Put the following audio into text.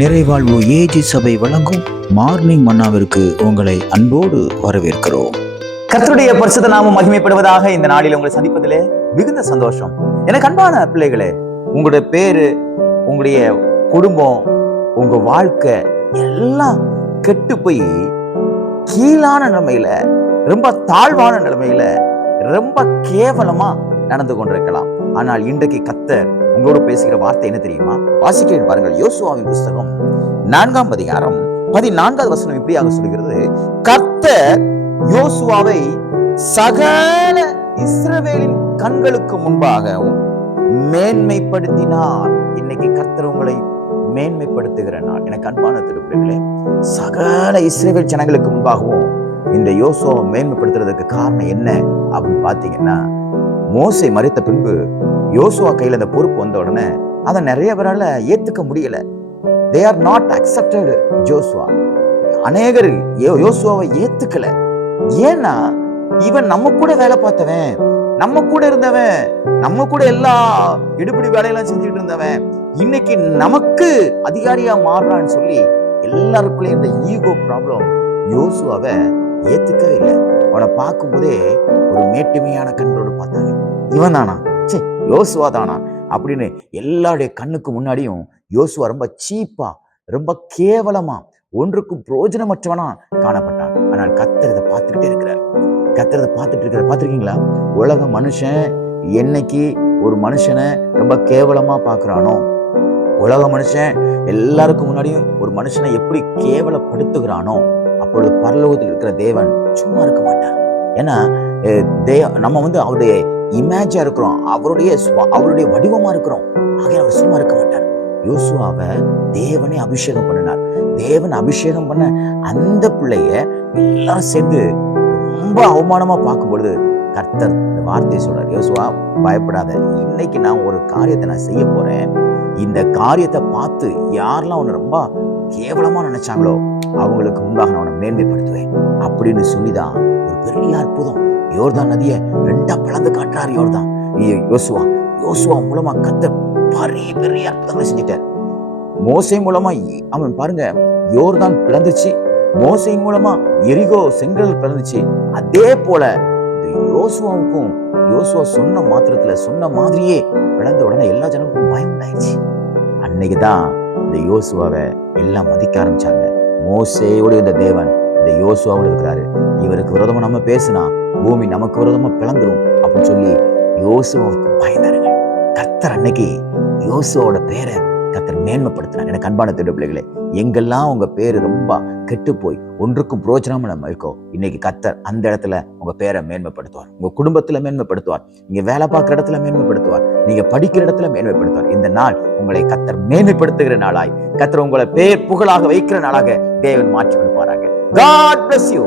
நிறைவாழ்வு AG சபை வழங்கும் morning மன்னாவிற்கு உங்களை அன்போடு வரவேற்கிறோம். கர்த்தருடைய பரிசுத்த நாமம் மகிமைப்படுவதாக. இந்த நாளில் உங்களை சந்திப்பதிலே மிகுந்த சந்தோஷம். எனக்கு அன்பான பிள்ளைகளே, உங்களுடைய பேரு, உங்களுடைய குடும்பம், உங்க வாழ்க்கை எல்லாம் கெட்டு போய் கீழான நிலைமையில, ரொம்ப தாழ்வான நிலைமையில, ரொம்ப கேவலமா நடந்து கொண்டிருக்கலாம். ஆனால் இன்றைக்கு கர்த்தர் உங்களோடு பேசுகிற வார்த்தை என்ன தெரியுமா? வாசிக்கிறேன் பாருங்கள். யோசுவாவின் புஸ்தகம் 4ஆம் அதிகாரம் 14வது வசனம் இப்படியாக சொல்கிறது, கர்த்தர் யோசுவாவை சகல இஸ்ரவேலின் கண்களுக்கு முன்பாக மேன்மைப்படுத்தினார். இன்னைக்கு கர்த்தர் உங்களை மேன்மைப்படுத்துகிற நாள். எனக்கு அன்பான திருப்பிள்ளைகளே, சகல இஸ்ரவேல் ஜனங்களுக்கு முன்பாகவும் இந்த யோசுவாவை மேன்மைப்படுத்துறதுக்கு காரணம் என்ன அப்படின்னு பாத்தீங்கன்னா, மோசே மரித்த பின்பு யோசுவா கையில அந்த பொறுப்பு வந்த உடனே அதை நிறைய பேரால ஏத்துக்க முடியல. they are not accepted Joshua. அநேகர் யோசுவாவை ஏத்துக்கல. ஏன்னா இவன் நம்ம கூட வேலை பார்த்தவன், நம்ம கூட இருந்தவன், நம்ம கூட எல்லா இடுபிடி வேலையெல்லாம் செஞ்சுட்டு இருந்தவன், இன்னைக்கு நமக்கு அதிகாரியா மாறுறான்னு சொல்லி எல்லாருக்குள்ளேயும் இந்த ஈகோ ப்ராப்ளம் யோசுவாவை ஏத்துக்கவே இல்லை. அவனை பார்க்கும் போதே ஒரு மேட்டுமையான கண்களோடு பார்த்தாங்க. இவன் தானா, யோசுவா தானா அப்படின்னு எல்லாருடைய கண்ணுக்கு முன்னாடியும் யோசுவா ரொம்ப சீப்பா, ரொம்ப கேவலமா, ஒன்றுக்கும் பிரயோஜனமற்றவனா காணப்பட்டான். ஆனால் கர்த்தர் இதை பார்த்துக்கிட்டே இருக்கிறார். கர்த்தர் இதை பார்த்துட்டு இருக்கிறார். பார்த்துருக்கீங்களா? உலக மனுஷன் என்னைக்கு ஒரு மனுஷனை ரொம்ப கேவலமா பார்க்கிறானோ, உலக மனுஷன் எல்லாருக்கும் முன்னாடியும் ஒரு மனுஷனை எப்படி கேவலப்படுத்துகிறானோ, அப்பொழுது பரலோகத்தில் இருக்கிற தேவன் சும்மா இருக்க மாட்டார். ஏன்னா நம்ம அவருடைய இமேஜா இருக்கிறோம், அவருடைய வடிவமா இருக்கிறோம். ஆகிய அவர் சும்மா இருக்க மாட்டார். யோசுவாவை தேவனே அபிஷேகம் பண்ணினார். தேவன் அபிஷேகம் பண்ண அந்த பிள்ளைய எல்லாரும் சேர்ந்து ரொம்ப அவமானமா பார்க்கும் பொழுது கர்த்தர் இந்த வார்த்தையை சொல்றார், யோசுவா பயப்படாத, இன்னைக்கு நான் ஒரு காரியத்தை நான் செய்ய போறேன். இந்த காரியத்தை பார்த்து யாரெல்லாம் அவனை ரொம்ப கேவலமா நினைச்சாங்களோ அவங்களுக்கு முன்பாக நான் அவனை மேன்மைப்படுத்துவேன் அப்படின்னு சொல்லிதான் ஒரு பெரிய அற்புதம். யோர்தான் நதியை 2ஆ பிளந்து காட்டுறாரு யோசுவா மூலமா கர்த்தர் பெரிய அற்புதங்களை செஞ்சுட்டார். மோசே மூலமா அவன் பாருங்க, யோர்தான் பிளந்துச்சு, மோசே மூலமா எரிகோ செங்கல் பிளந்துச்சு. அதே போல யோசுவாவுக்கும் யோசுவா சொன்ன மாத்திரத்துல சொன்ன மாதிரியே பிளந்த உடனே எல்லா ஜனங்களுக்கும் பயம் உண்டாயிடுச்சு. அன்னைக்குதான் இந்த யோசுவாவை எல்லாம் மதிக்க ஆரம்பிச்சாங்க. மோசேயோட இந்த தேவன் இந்த யோசுவாவோடு இருக்கிறாரு. இவருக்கு விரோதமா நம்ம பேசினா பூமி நமக்கு விரோதமா பிளந்துரும் அப்படின்னு சொல்லி யோசுவாவுக்கு பயந்தாருங்க. கர்த்தர் அன்னைக்கு யோசுவாவோட பேரை கர்த்தர் மேன்மைப்படுத்தினார். எனக்கு அன்பான பிள்ளைகளே, எங்கெல்லாம் உங்க பேரு ரொம்ப கெட்டு போய் ஒன்றுக்கும் பிரோஜனமா நம்ம இருக்கோம், இன்னைக்கு கர்த்தர் அந்த இடத்துல உங்க பேரை மேன்மைப்படுத்துவார். உங்க குடும்பத்துல மேன்மைப்படுத்துவார், நீங்க வேலை பார்க்குற இடத்துல மேன்மைப்படுத்துவார், நீங்க படிக்கிற இடத்துல மேன்மைப்படுத்துவார். இந்த நாள் உங்களை கர்த்தர் மேன்மைப்படுத்துகிற நாளாய், கர்த்தர் உங்களை பேர் புகழாக வைக்கிற நாளாக தேவன் மாற்றி கொடுப்பாராங்க. God bless you.